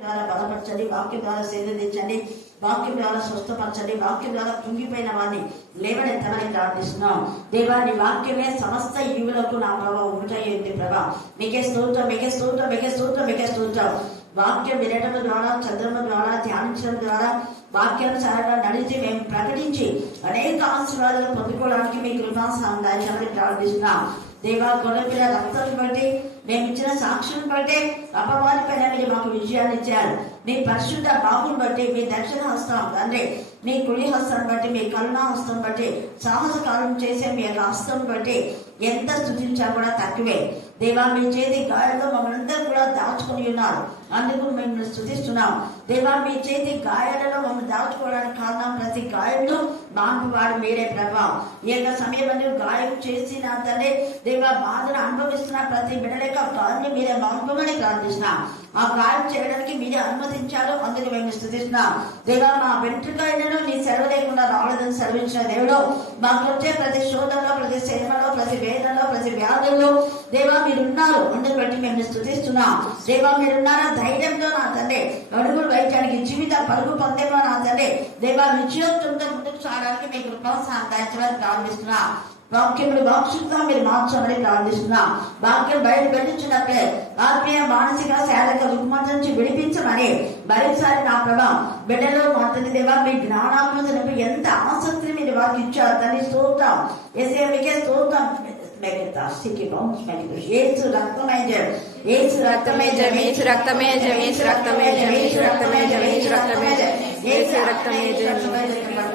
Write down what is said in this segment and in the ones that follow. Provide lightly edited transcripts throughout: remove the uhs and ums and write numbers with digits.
ద్వారా బలపరచండి, వాక్యం ద్వారా సేదించండి, వాక్యం ద్వారా స్వస్థపరచండి, వాక్యం ద్వారా కుంగిపోయిన వారిని లేవనెత్తమని ప్రార్థిస్తున్నాం. దేవాన్ని వాక్యమే సమస్త ఈవులకు నా ప్రభావం ఉంటాయింది. ప్రభా మీకే స్తోత్రం, మీకే స్తోత్రం, మీకే స్తోత్రం, మీకే స్తోత్రం. వాక్యం వినడం ద్వారా, చదవడం ద్వారా, ధ్యానించడం ద్వారా, వాక్యానుసారంగా నడిచి మేము ప్రకటించి అనేక ఆశీర్వాదాలు పొందుకోవడానికి మీ కృపా సాందాయమని ప్రార్థిస్తున్నాం. దేవా గొర్రెపిల్ల రక్తాన్ని బట్టి మేము ఇచ్చిన సాక్షులను బట్టి అపవాది పైన మీరు మాకు విజయాన్ని ఇచ్చారు. మీ పరిశుద్ధ బాబుని బట్టి, మీ దక్షిణ హస్తం తండ్రి, మీ కుడి హస్తం బట్టి, మీ కరుణా హస్తం బట్టి, సాహస కార్యం చేసే మీ యొక్క హస్తం బట్టి ఎంత స్థుతించా కూడా తక్కువే. దేవా మీ చేతి గాయాల్లో మమ్మల్ని అందరూ కూడా దాచుకుని ఉన్నారు, అందుకు మేము స్థుతిస్తున్నాం. దేవా మీ చేతి గాయాలలో మమ్మల్ని దాచుకోవడానికి కారణం ప్రతి గాయంలో మాంపువాడు మీరే ప్రభా. ఈ యొక్క సమయంలో గాయం చేసిన తండ్రి దేవా బాధను అనుభవిస్తున్న ప్రతి బిడ్డలేక గాయాన్ని మీరే మాంపమని ప్రార్థిస్తున్నాం. ఆ గాయం చేయడానికి మీరే అనుమతించారు, అందుకు మేము స్థుతిస్తున్నాం. దేవా మా వెంట్రుకైనను నీ సెలవు లేకుండా రావలేదని సెలవించిన దేవుడు, మాకు వచ్చే ప్రతి శోధనలో, ప్రతి శ్రమలో, ప్రతి వేదనలో, ప్రతి వ్యాధుల్లో దేవా మీరున్నారు, అందుకు బట్టి మేము స్థుతిస్తున్నాం. దేవా మీరున్నారా ధైర్యంతో నా తండ్రి అడుగులు వైద్యానికి జీవిత పరుగు పొందేమో నా తండ్రి దేవా విజయంతో ముందుకు సాగడానికి మీకు ప్రోత్సాహం ప్రారంభిస్తున్నాం. వాక్యములు వాక్శుద్ధంగా మీరు మార్చమని ప్రార్థిస్తున్నాం. వాక్యం బయట పెట్టించినట్లే ఆత్మీయ మానసిక శారీరక రుగ్మత నుంచి విడిపించమని మరోసారి నా ప్రభావం బిడ్డలో మాత్రమే దేవా మీ జ్ఞానాత్మకు ఎంత ఆసక్తిని మీరు వారికి ఇచ్చారు తల్లి స్తోత్రం. ఏసే మీకే స్తోత్రం. యేసు రక్తమే జయం, యేసు రక్తమే జయం, యేసు రక్తమే జయం, యేసు రక్తమే జయం, యేసు రక్తమే జయం, యేసు రక్తమే జయం, యేసు రక్తమే జయం.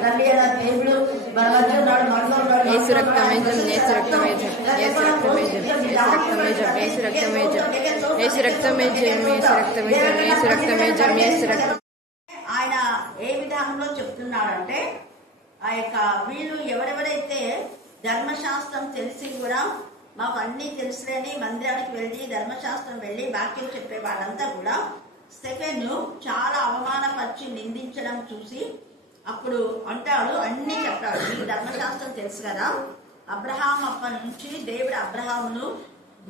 తల్లి అయిన దేవుడు మన మధ్య ఉన్నాడు, మనలో ఉన్నాడు. యేసు రక్తమే జయం, యేసు రక్తమే జయం, యేసు రక్తమే జయం, యేసు రక్తమే జయం, యేసు రక్తమే జయం, యేసు రక్తమే జయం, యేసు రక్తమే జయం, యేసు రక్తమే జయం, యేసు రక్తం. ఆయన ఏ విధానంలో చెప్తున్నాడంటే ఆ యొక్క వీళ్ళు ఎవరెవరైతే ధర్మశాస్త్రం తెలిసి కూడా మాకు అన్ని తెలుసులేని మందిరానికి వెళ్ళి ధర్మశాస్త్రం వెళ్ళి వాక్యం చెప్పే వాళ్ళంతా కూడా స్టెఫెన్ను చాలా అవమానపరిచి నిందించడం చూసి అప్పుడు అంటాడు, అన్ని చెప్తాడు. మీకు ధర్మశాస్త్రం తెలుసు కదా, అబ్రహాం అప్పటి నుంచి దేవుడు అబ్రహామును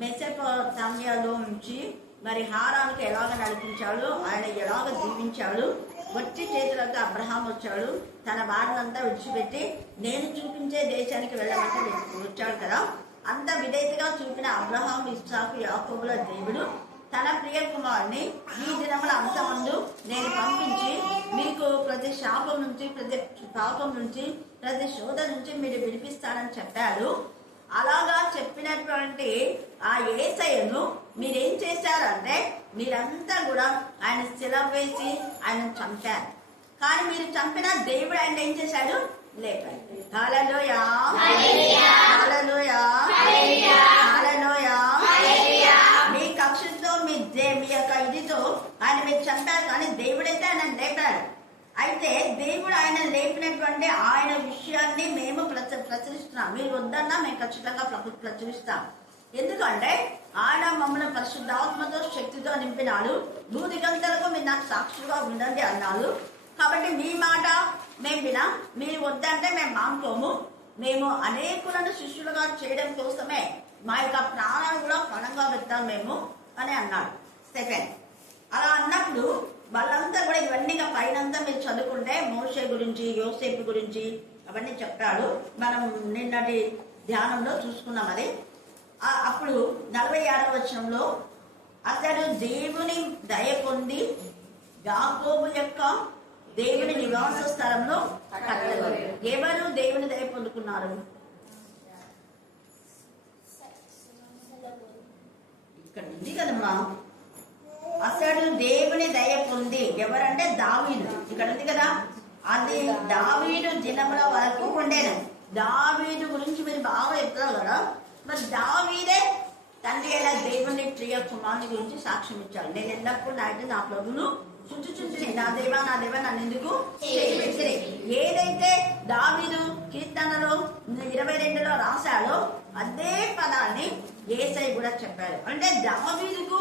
మెసొపొతామియాలో నుంచి మరి హారానికి ఎలాగ నడిపించాడు, ఆయన ఎలాగ దీవించాడు. వచ్చి చేతులతో అబ్రహాం వచ్చాడు, తన వారినంతా విడిచిపెట్టి నేను చూపించే దేశానికి వెళ్ళమంటే వచ్చాడు కదా. అంత విధేయతగా చూపిన అబ్రహాం, ఇస్సాకు, యాకోబుల దేవుడు తన ప్రియ కుమారుని ఈ దినముల అంతమందు నేను పంపించి మీకు ప్రతి శాపం నుంచి, ప్రతి పాపం నుంచి, ప్రతి శోధ నుంచి మీరు విడిపిస్తానని చెప్పాడు. అలాగా చెప్పినటువంటి ఆ యేసయ్యను మీరేం చేశారంటే మీరంతా కూడా ఆయన శిలువ వేసి ఆయన చంపారు. కానీ మీరు చంపిన దేవుడు ఆయన ఏం చేశాడు? లేపాడు. హల్లెలూయా, హల్లెలూయా, హల్లెలూయా. మీ కక్షతో మీ యొక్క ఇదితో ఆయన మీరు చంపారు, కానీ దేవుడైతే ఆయన లేపాడు. అయితే దేవుడు ఆయన లేపినటువంటి ఆయన విషయాన్ని మేము ప్రచురిస్తున్నాం. మీరు వద్దన్నా మేము ఖచ్చితంగా ప్రచురిస్తాం. ఎందుకంటే ఆయన మమ్మల్ని పరిశుద్ధాత్మతో శక్తితో నింపినాడు. భూదిగంతలకు మీరు నాకు సాక్షులుగా ఉండండి అన్నాడు. కాబట్టి మీ మాట మేము వినా, మీరు వద్దంటే మేము మానుకోము. మేము అనేకులను శిష్యులుగా చేయడం కోసమే మా యొక్క ప్రాణాలు కూడా పణంగా పెడతాం మేము అని అన్నాడు స్టెఫెన్. అలా అన్నప్పుడు వాళ్ళంతా కూడా ఇవన్నీ పైనంతా మీరు చదువుకుంటే మోషే గురించి, యోసేపు గురించి అవన్నీ చెప్పాడు. మనం నిన్నటి ధ్యానంలో చూసుకున్నాం అది. అప్పుడు 46వ వచనంలో అతడు దేవుని దయ పొంది యాకోబు యొక్క దేవుని నివాస స్థలంలో కట్టెలు. ఎవరు దేవుని దయ పొందుకున్నారు? ఇక్కడ ఉంది కదమ్మా. అతడు దేవుని దయ పొంది, ఎవరంటే దావీదు. ఇక్కడ ఉంది కదా, అది దావీదు దినముల వరకు ఉండేది. దావీదు గురించి మీరు బాగా చెప్తారు కదా. మరి దావీదే తండ్రి అయిన దేవుని ప్రియ కుమారుని గురించి సాక్ష్యం ఇచ్చాడు. నేను ఎల్లప్పుడు నా ప్రభును చుంచుచుంచుని, నా దేవా నా దేవా నన్ను ఎందుకు చేయి. ఏదైతే దావీదు కీర్తనలో 22లో రాశాడో అదే పదాన్ని యేసయ్య కూడా చెప్పారు. అంటే దావీదుకు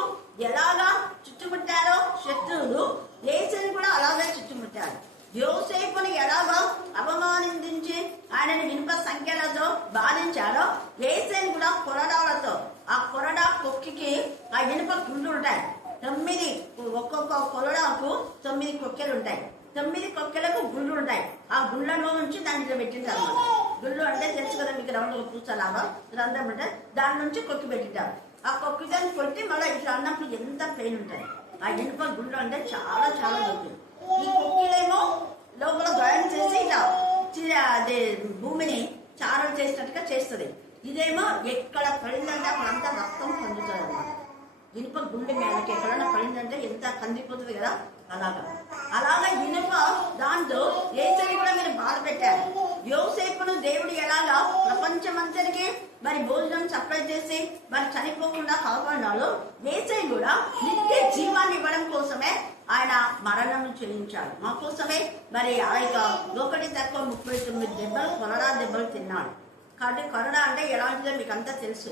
ఎలాగా చుట్టుముట్టారో శత్రువులు, యేసయ్యను కూడా అలాగే చుట్టుముట్టారు. యోసేపుని ఎలాగో అవమానించి ఆయనని ఇనుప సంఖ్యలతో బాధించారో యేసయ్యను కూడా కొరడాలతో, ఆ కొరడా కొక్కికి ఆ ఇనుప గుండు ఉంటాయి, 9 ఒక్కొక్క కొలడాకు 9 కొక్కెలు ఉంటాయి. 9 కొక్కెలకు గుళ్ళు ఉంటాయి. ఆ గుళ్ళలో నుంచి దాంట్లో పెట్టింటారు. గుళ్ళు అంటే తెలుసు కదా మీకు, రౌండ్ పూసలాగా రంధ్రం ఉంటాయి, దాని నుంచి కొక్కి పెట్టింటారు. ఆ కొక్కిదాన్ని కొట్టి మళ్ళీ ఇట్లా అన్నప్పుడు ఎంత పెయిన్ ఉంటుంది. ఆ ఇనుప గుళ్ళు అంటే చాలా చాలా దొరుకుతుంది. ఈ కొక్కిలేమో లోపల గాయం చేసి ఇలా అదే భూమిని చారలు చేసినట్టుగా చేస్తుంది. ఇదేమో ఎక్కడ పడిందంటే అక్కడంతా రక్తం పొందుతుంది అన్నమాట. ఇనుప గుండె మీదకి ఎక్కడైనా పడిందంటే ఎంత కందిపోతుంది కదా, అలాగా ఇనుప దాంతో యేసయ్య కూడా మీరు బాధ పెట్టారు. యోసేపును దేవుడు ఎలాగా ప్రపంచమంతటికి మరి భోజనం సప్లై చేసి మరి చనిపోకుండా కాపాడాలో, యేసయ్య కూడా నిత్య జీవాన్ని ఇవ్వడం కోసమే ఆయన మరణం చెల్లించాడు. మా కోసమే మరి ఆ యొక్క 1-39 దెబ్బలు, కొరడా దెబ్బలు తిన్నాడు. కాబట్టి కొరడా అంటే ఎలాంటిదో మీకు అంతా తెలుసు.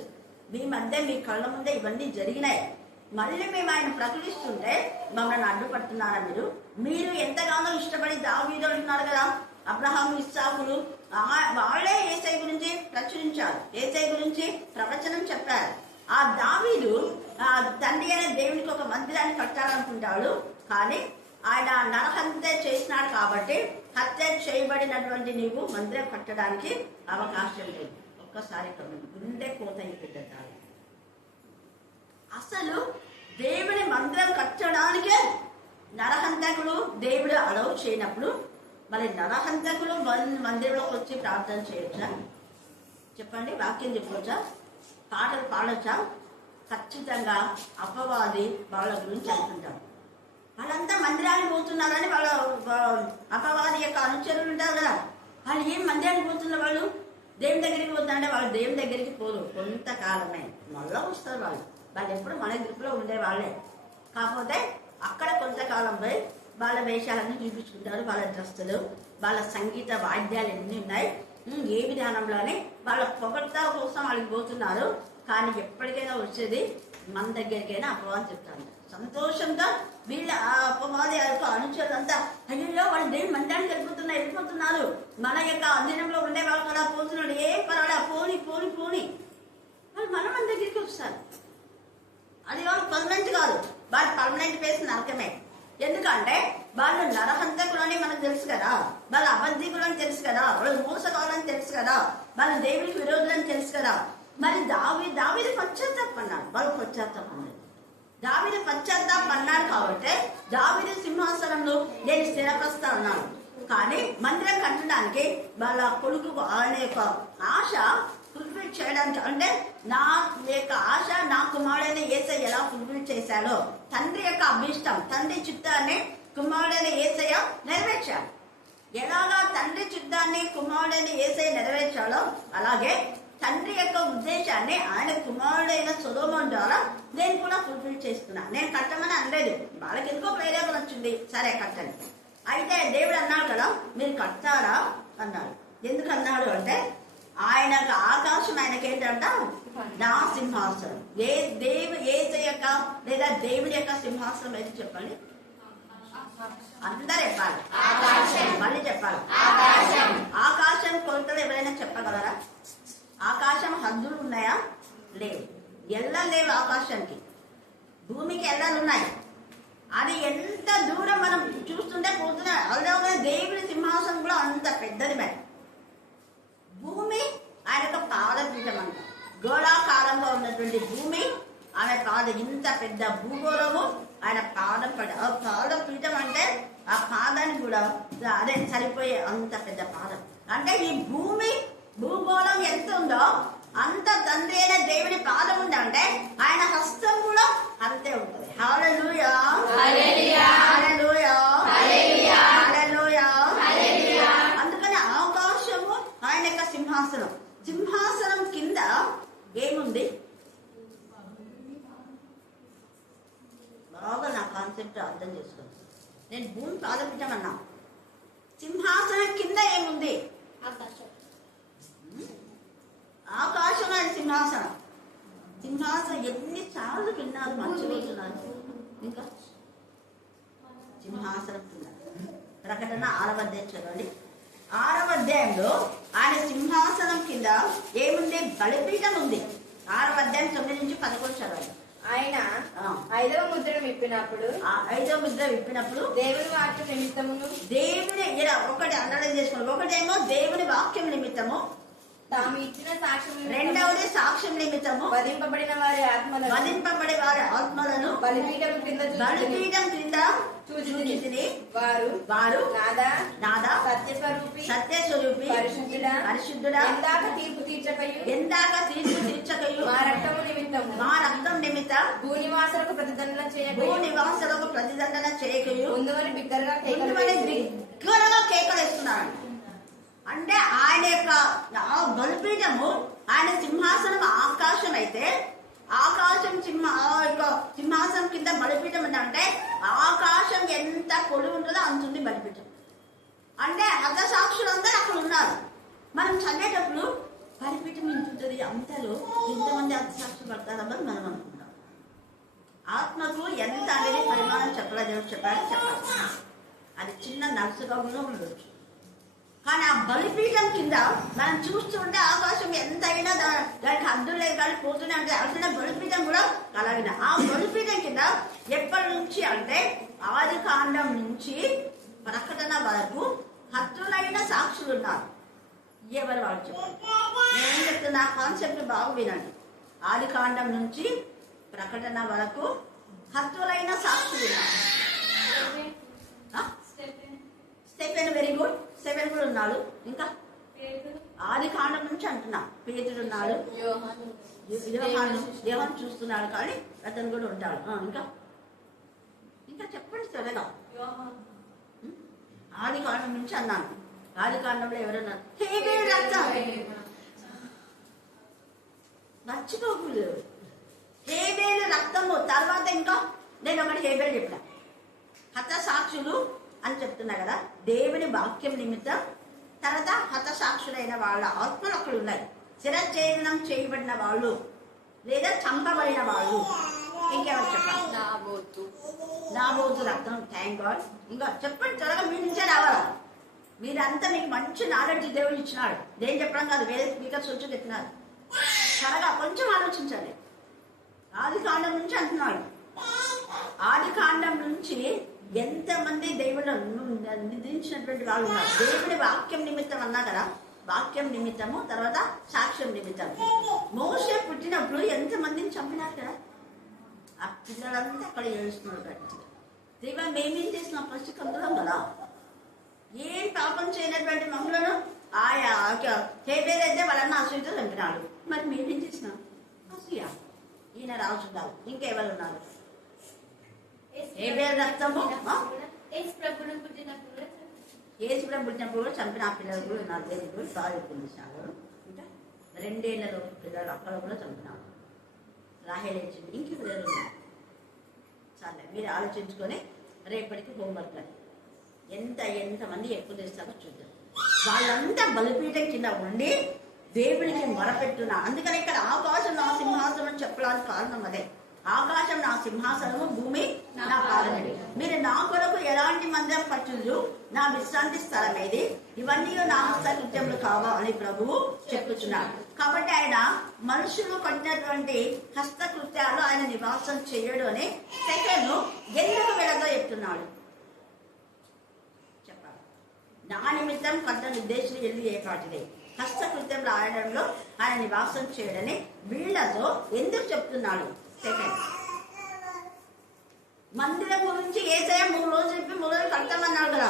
మీ మధ్య మీ కళ్ళ ముందే ఇవన్నీ జరిగినాయి. మళ్ళీ మేము ఆయన ప్రకటిస్తుంటే మమ్మల్ని అడ్డుపడుతున్నారా మీరు ఎంతగానో ఇష్టపడి దావీదు అంటున్నారు కదా, అబ్రహాము, ఇస్సాకులు వాళ్ళే యేసయ్య గురించి ప్రచురించారు, యేసయ్య గురించి ప్రవచనం చెప్పారు. ఆ దావీదు తండ్రి అనే దేవునికి ఒక మందిరాన్ని కట్టాలనుకుంటాడు. కానీ ఆయన నరహత్య చేసినాడు కాబట్టి హత్య చేయబడినటువంటి నీవు మందిరం కట్టడానికి అవకాశం లేదు. ఒక్కసారి గుండె కోత అయిపోతాడు. అసలు దేవుని మందిరం కట్టడానికే నరహంతకులు దేవుడు అలౌ చేయనప్పుడు మరి నరహంతకులు మందిరంలోకి వచ్చి ప్రార్థన చేయొచ్చా? చెప్పండి, వాక్యం చెప్పవచ్చా, పాటలు పాడొచ్చా? ఖచ్చితంగా అపవాది వాళ్ళ గురించి అనుకుంటారు. వాళ్ళంతా మందిరానికి పోతున్నారని వాళ్ళ అపవాది యొక్క అనుచరులు ఉంటారు కదా, వాళ్ళు ఏం మందిరానికి పోతున్నారు, వాళ్ళు దేవుని దగ్గరికి పోతారంటే వాళ్ళు దేవుని దగ్గరికి పోరు. కొంతకాలమే మళ్ళా వస్తారు. వాళ్ళు ఎప్పుడు మన గ్రూప్లో ఉండే వాళ్ళే. కాకపోతే అక్కడ కొంతకాలం పోయి వాళ్ళ వేషాలన్నీ చూపించుకుంటారు. వాళ్ళ డ్రెస్సులు, వాళ్ళ సంగీత వాద్యాలు ఎన్ని ఉన్నాయి, ఏ విధానంలోనే వాళ్ళ పొగడ్త కోసం వాళ్ళకి పోతున్నారు. కానీ ఎప్పటికైనా వచ్చేది మన దగ్గరికైనా అపవాదం చెప్తాను. సంతోషంతో వీళ్ళ అపవాది అనుచరులంతా అయ్యో వాళ్ళు దేవుని మందిరానికి వెళ్ళిపోతున్నారు, మన యొక్క అధీనంలో ఉండే వాళ్ళు అలా పోతున్నాడు, ఏం పర్వాలే, పోని పోని పోని వాళ్ళు మన దగ్గరికి వస్తారు. అది వాళ్ళు పర్మనెంట్ కాదు, వాళ్ళు పర్మనెంట్ ప్లేస్ నరకమే. ఎందుకంటే వాళ్ళు నరహంతకులని మనకు తెలుసు కదా, వాళ్ళ అబద్ధికులని తెలుసు కదా, వాళ్ళు మోసగాలని తెలుసు కదా, వాళ్ళ దేవుడికి విరోధులని తెలుసు కదా. మరి దావీదు పశ్చాత్తాపన్నాడు, వాళ్ళు పశ్చాత్తాపన్నాడు. దావీదు పశ్చాత్తాపన్నాడు కాబట్టి దావీదు సింహాసనంలో నేను స్థిరపరుస్తా ఉన్నాను. కానీ మందిరం కట్టడానికి వాళ్ళ కొడుకు ఆయన యొక్క ఆశ ఫుల్ఫిల్ చేయడానికి, అంటే నా యొక్క ఆశ నా కుమారుడైన యేసయ్య ఎలా ఫుల్ఫిల్ చేశాడో, తండ్రి యొక్క అభిష్టం, తండ్రి చిత్తాన్ని కుమారుడైన యేసయ్య నెరవేర్చాడు. ఎలాగా తండ్రి చిత్తాన్ని కుమారుడైన యేసయ్య నెరవేర్చాడో అలాగే తండ్రి యొక్క ఉద్దేశాన్ని ఆయన కుమారుడైన సొలొమోను ద్వారా నేను కూడా ఫుల్ఫిల్ చేస్తున్నా. నేను కట్టమని అనలేదు, వాళ్ళకి ఎందుకో ప్రేరేపణ వచ్చింది, సరే కట్టండి. అయితే దేవుడు అన్నాడు కదా, మీరు కట్టారా అన్నాడు. ఎందుకు అన్నాడు అంటే ఆయనకు ఆకాశం ఆయనకి ఏంటంట నా సింహాసనం. యేసయ్య యొక్క లేదా దేవుడి యొక్క సింహాసనం అయితే చెప్పండి, అందరు చెప్పాలి, మళ్ళీ చెప్పాలి. ఆకాశం కొలతలు ఎవరైనా చెప్పగలరా? ఆకాశం హద్దులు ఉన్నాయా? లేవు. ఎల్లలు లేవు ఆకాశానికి, భూమికి ఎల్లలు ఉన్నాయి. అది ఎంత దూరం మనం చూస్తుంటే పోతున్నా. అలాగే దేవుడి సింహాసనం కూడా అంత పెద్దది. మరి భూమి ఆయన యొక్క పాదపీఠం అంట, గోళాకారంగా ఉన్నటువంటి భూమి ఆమె ఇంత పెద్ద భూగోళము ఆయన పాదం పాదపీఠం అంటే ఆ పాదానికి కూడా అదే సరిపోయే అంత పెద్ద పాదం. అంటే ఈ భూగోళం ఎంత ఉందో అంత తండ్రి అయిన దేవుని పాదం ఉందంటే ఆయన హస్తం కూడా అంతే ఉంటుంది. హల్లెలూయా, హల్లెలూయా, హల్లెలూయా, హల్లెలూయా. అందుకని ఆకాశము ఆయన యొక్క సింహాసనం. సింహాసనం కింద ఏముంది? బాగా నా కాన్సెప్ట్ అర్థం చేసుకోండి. నేను భూమి పాదపీఠం అన్నా, సింహాసనం కింద ఏముంది? ఆకాశం ఆయన సింహాసనం. సింహాసనం ఎన్నిసార్లు విన్నారు, మర్చిపోతున్నారు. ఇంకా సింహాసనం కింద ప్రకటన 6వ అధ్యాయం చదవండి. 6వ అధ్యాయంలో ఆయన సింహాసనం కింద ఏముంది? బలిపీఠం ఉంది. 6వ అధ్యాయం 9 నుంచి 11 చదవండి. ఆయన ఆ. 5వ ముద్రను విప్పినప్పుడు ఆ 5వ ముద్ర విప్పినప్పుడు దేవుని వాక్యం నిమిత్తమును దేవుని ఇలా ఒకటి అండర్లైన్ చేసుకోండి. ఒకటేమో దేవుని వాక్యం నిమిత్తము, తాము ఇచ్చిన సాక్ష్యం రెండవది సాక్ష్యం నిమిత్తము, వధింపబడిన వారి ఆత్మలను వధింపబడే వారి ఆత్మలను బలిపీఠం క్రింద చూచితిని. బలిపీఠం కింద చూచితిని. వారు వారు నాదా సత్యస్వరూపి సత్యస్వరూపి పరిశుద్ధుడా ఎందాక తీర్పు తీర్చకయు మా రక్తము నిమిత్తము మా రక్తం నిమిత్తం భూనివాసులకు ప్రతిదండన చేయకయు భూనివాసులకు ప్రతిదండన చేయకయు ముందువని బిగ్గరగా బిగ్గరగా కేకలేస్తున్నాడు. అంటే ఆయన యొక్క బలిపీఠము, ఆయన సింహాసనం ఆకాశం అయితే ఆకాశం సింహాసనం కింద బలిపీఠం అంటే ఆకాశం ఎంత పొడి ఉంటుందో అంతుంది బలిపీఠం. అంటే హతసాక్షులందరూ అక్కడ ఉన్నారు. మనం చదివేటప్పుడు బలిపీఠం ఎంత ఉంటుంది, అంతలో ఎంతమంది హతసాక్షులు పడతారమ్మని మనం అనుకుంటాం. ఆత్మకు ఎంత అనేది పరిమాణం చెప్పాలి. అది చిన్న నర్సుగా కూడా ఉండొచ్చు. కానీ ఆ బలిపీఠం కింద మనం చూస్తుంటే ఆకాశం ఎంతైనా దానికి అడ్డు లేదు కానీ పోతూనే అంటే అట్లనే బలిపీఠం కూడా అలాగే. ఆ బలిపీఠం కింద ఎప్పటి నుంచి అంటే ఆది కాండం నుంచి ప్రకటన వరకు హతులైన సాక్షులు ఉన్నారు. ఎవరు వాళ్ళు చెప్పండి. నేనేం చెప్తున్నా కాన్సెప్ట్ బాగా వినండి. ఆది కాండం నుంచి ప్రకటన వరకు హతులైన సాక్షులు ఉన్నారు. స్టెఫెన్ వెరీ గుడ్, 7 కూడా ఉన్నాడు. ఇంకా ఆది కాండం నుంచి అంటున్నా పేతుడు ఉన్నాడు, యోహాను చూస్తున్నాడు కానీ అతను కూడా ఉంటాడు. ఇంకా ఇంకా చెప్పండి త్వరగా. ఆది కాండం నుంచి అన్నాను. ఆది కాండంలో ఎవరున్నారు? హేబేలు రక్తం మర్చిపోకూడదు. హేబేలు రక్తము తర్వాత ఇంకా నేను ఒకటి హేబేలు చెప్పిన హత సాక్షులు అని చెప్తున్నా కదా. దేవుని వాక్యం నిమిత్తం తర్వాత హతసాక్షులైన వాళ్ళ ఆత్మలు అక్కడ ఉన్నాయి. శిరఛేదనం చేయబడిన వాళ్ళు లేదా చంపబడిన వాళ్ళు. ఇంకెవరు చెప్పాలి? నాబోతు రక్తం. Thank God. ఇంకా చెప్పండి త్వరగా, మీ నుంచే రావాలా. మీరంతా మీకు మంచి నాలెడ్జ్ దేవుడు ఇచ్చినాడు. నేను చెప్పడం కాదు, వేరే స్పీకర్స్ వచ్చి చెప్పినారు. త్వరగా కొంచెం ఆలోచించాలి. ఆది కాండం నుంచి అంటున్నాడు. ఆది కాండం నుంచి ఎంతమంది దేవుడు నిధించినటువంటి వాళ్ళు ఉన్నారు. దేవుడి వాక్యం నిమిత్తం అన్నా కదా, వాక్యం నిమిత్తము తర్వాత సాక్ష్యం నిమిత్తం. మోషే పుట్టినప్పుడు ఎంతమందిని చంపినారు కదా. ఆ పిల్లలంతా అక్కడ ఏడుస్తున్నారు. దేవా మేమేం చేసినాం? పసికందులం కదా, ఏం పాపం చేయనటువంటి మమ్మలను ఆయా హేబేలైతే వాళ్ళన్న అసూయతో చంపినాడు. మరి మేమేం చేసినాం? అసూయ. ఈయన రాసున్నారు. ఇంకెవరు ఉన్నారు? హేబేలు రక్తము యేసు ప్రభు పుట్టినప్పుడు కూడా చంపిన ఆ పిల్లలు కూడా ఉన్నారు. దేని కూడా సాగుతుంది. ఇంకా 2 ఏళ్ళలో పిల్లలు అక్కడ కూడా చంపినాడు. రాహేల్ ఇచ్చింది. ఇంకెవరు ఉన్నారు? చాలా మీరు ఆలోచించుకొని రేపటికి హోంవర్క్ అని ఎంతమంది ఎక్కువ తెస్తారో చూద్దాం. వాళ్ళంతా బలిపీఠం కింద ఉండి దేవుడికి మొరపెట్టున్నా. అందుకని ఇక్కడ ఆకాశం నా సింహాసనం చెప్పడానికి కారణం అదే. ఆకాశం నా సింహాసనము, భూమి నా పాదములు. మీరు నా కొరకు ఎలాంటి మందిరం కట్టులు, నా విశ్రాంతి స్థలం ఏది, ఇవన్నీ నా హస్తకృత్యములు కావా అని ప్రభువు చెప్పుచున్నాడు. కాబట్టి ఆయన మనుషులు కట్టినటువంటి హస్తకృత్యాలు ఆయన నివాసం చేయడు అని సెకండ్ ఎందుకు వెళ్ళదో చెప్తున్నాడు. చెప్పాలి. నా నిమిత్తం కట్టిన ఉద్దేశం వెళ్ళి ఏ పాటిదే హస్తకృత్యంలో ఆడడంలో ఆయన నివాసం చేయడని వీళ్లతో ఎందుకు చెప్తున్నాడు. సెకండ్ మందిరం గురించి ఏసయ్య 3 రోజులు చెప్పి 3 రోజులు కడతామన్నాడు కదా.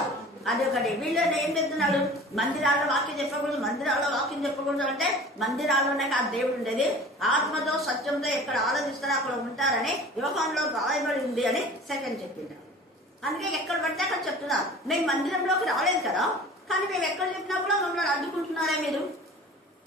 అదొకటి. వీళ్ళు ఏం చెప్తున్నాడు? మందిరాల్లో వాక్యం చెప్పకూడదు, మందిరాల్లో వాక్యం చెప్పకూడదు. అంటే మందిరాల్లోనే ఆ దేవుడు ఉండేది. ఆత్మతో సత్యంతో ఎక్కడ ఆరాధిస్తారో అక్కడ ఉంటారని యోహానులో రాయబడి ఉంది అని సెకండ్ చెప్పింది. అందుకే ఎక్కడ పడితే అక్కడ చెప్తున్నారు. మేము మందిరంలోకి రాలేదు కదా, కానీ మేము ఎక్కడ చెప్పినా కూడా మమ్మల్ని అడ్డుకుంటున్నారా మీరు?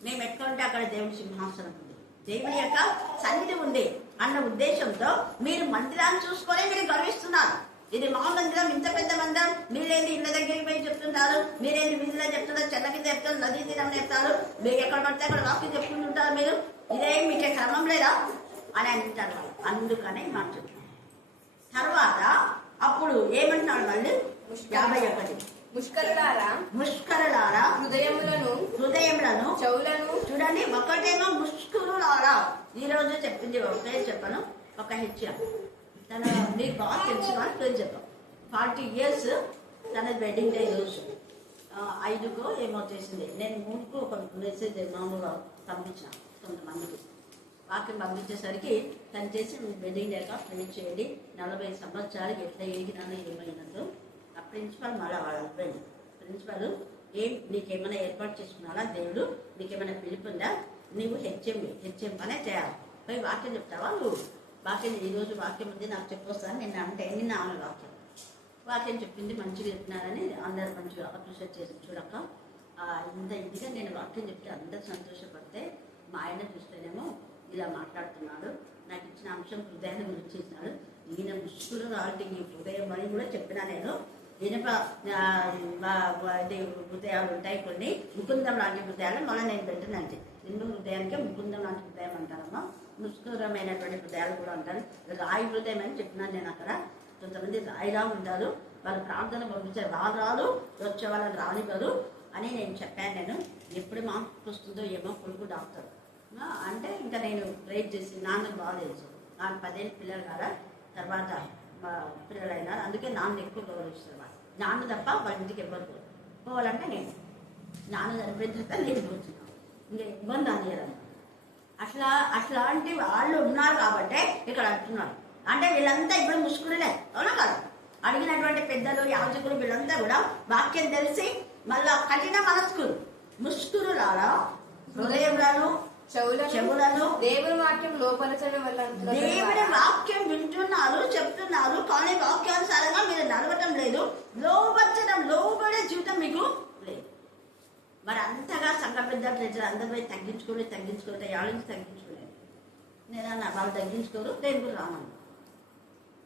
మేము ఎక్కడుంటే అక్కడ దేవుడి సింహాసనం ఉంది, దేవుడి యొక్క సన్నిధి ఉంది అన్న ఉద్దేశంతో మీరు మందిరాన్ని చూసుకొని మీరు గర్విస్తున్నారు. ఇది మా మందిరం, ఇంత పెద్ద మందిరం, మీరేంటి ఇళ్ళ దగ్గరికి పోయి చెప్తుంటారు, మీరేంటి వీధిలో చెప్తున్నారు, చెట్ల కింద చెప్తారు, నదీ తీరం చెప్తారు, మీరు ఎక్కడ పడితే అక్కడ వాక్యం చెప్పుకుంటుంటారు. మీరు ఇదేం మీకే క్రమం లేదా అని అంటారు. అందుకనే మాట చెప్తున్నాను. తర్వాత అప్పుడు ఏమంటున్నాడు మళ్ళీ 51 ముష్కరులారా హృదయములను చెవులను చూడండి. ఒకటేమో ముష్కరులారా, ఈ రోజు చెప్పింది ఒకే చెప్పను. ఒక హెచ్ఎం తన మీకు బాగా తెలిసిన వాళ్ళు పేరు చెప్పాం 40 years తన వెడ్డింగ్ డే రోజు 5కో ఏమో చేసింది. నేను 3కు ఒక మెసేజ్ మామూలుగా పంపించిన కొంతమందికి. వాక్యం పంపించేసరికి తను చేసి వెడ్డింగ్ డేగా ఫినిష్ చేయండి, 40 సంవత్సరాలు ఎట్లా ఏగినానో ఏమైనదో. ఆ ప్రిన్సిపల్ మళ్ళీ వాళ్ళ హస్బెండ్ ప్రిన్సిపల్ నీకేమైనా ఏర్పాటు చేసుకున్నాడా దేవుడు, నీకేమైనా పిలుపుందా, నువ్వు హెచ్ఎం అనే చేయాలి, పోయి వాక్యం చెప్తావా నువ్వు, వాక్యం ఈరోజు వాక్యం ఉంది నాకు చెప్పొస్తాను నిన్న అంటే నిన్న ఆమె వాక్యం చెప్పింది మంచిగా చెప్పినారని అందరు మంచిగా అప్రిషియేట్ చేసి చూడక ఇంత ఇదిగా నేను వాక్యం చెప్తే అందరు సంతోషపడితే మా ఆయన చూస్తేనేమో ఇలా మాట్లాడుతున్నాడు, నాకు ఇచ్చిన అంశం హృదయాన్ని గురించి ఇచ్చినాడు, ఈయన ముష్కులు రాల్టి ఈ హృదయం అని కూడా చెప్పినా నేను. ఇనప హృదయాలు ఉంటాయి కొన్ని, ముకుందం లాంటి హృదయాలు మళ్ళీ నేను పెట్టినంటే నిండు హృదయానికే ముకుందం లాంటి హృదయం అంటారమ్మా, ముష్కరమైనటువంటి హృదయాలు కూడా అంటారు. రాయి హృదయం అని చెప్పినాను నేను. అక్కడ కొంతమంది రాయిలా ఉంటారు, వాళ్ళు ప్రార్థన పంపించారు, రాదు వచ్చే వాళ్ళని రానివ్వరు అని నేను చెప్పాను. నేను ఎప్పుడు మార్పు వస్తుందో ఏమో కొడుకు డాక్టర్ అంటే ఇంకా నేను ప్రేర్ చేసి నాన్నకు బాగా తెలుసు, నాకు 10 ఏళ్ళ పిల్లలు కదా, తర్వాత మా పిల్లలు అయినారు, అందుకే నాన్న ఎక్కువ గౌరవిస్తారు. నాన్న తప్ప వాళ్ళ ఇంటికి ఎవరు పోవాలంటే నేను నాన్న చనిపోయిన తర్వాత నేను పోతున్నాను, ఇంకా ఇబ్బంది అనియరన్న. అట్లాంటి వాళ్ళు ఉన్నారు కాబట్టే ఇక్కడ అంటున్నారు. అంటే వీళ్ళంతా ఇప్పుడు ముష్కులే అవునా కదా, అడిగినటువంటి పెద్దలు యాజకులు వీళ్ళంతా కూడా వాక్యం తెలిసి మళ్ళా కఠిన మనస్కులు ముష్కులు రాలా హృదయంలో చెవులను దేవుని వాక్యం లోపరచడం వల్ల దేవుని వాక్యం వింటున్నారు చెప్తున్నారు, కానీ వాక్యానుసారంగా మీరు నడవటం లేదు, లోబడే జీవితం మీకు లేదు. మరి అంతగా సంఘ పెద్ద అందరిపై తగ్గించుకుంటే ఎవరికి తగ్గించుకోలేదు. నేనన్నా వాళ్ళు తగ్గించుకోరు, దేవుని కూడా రామన్నా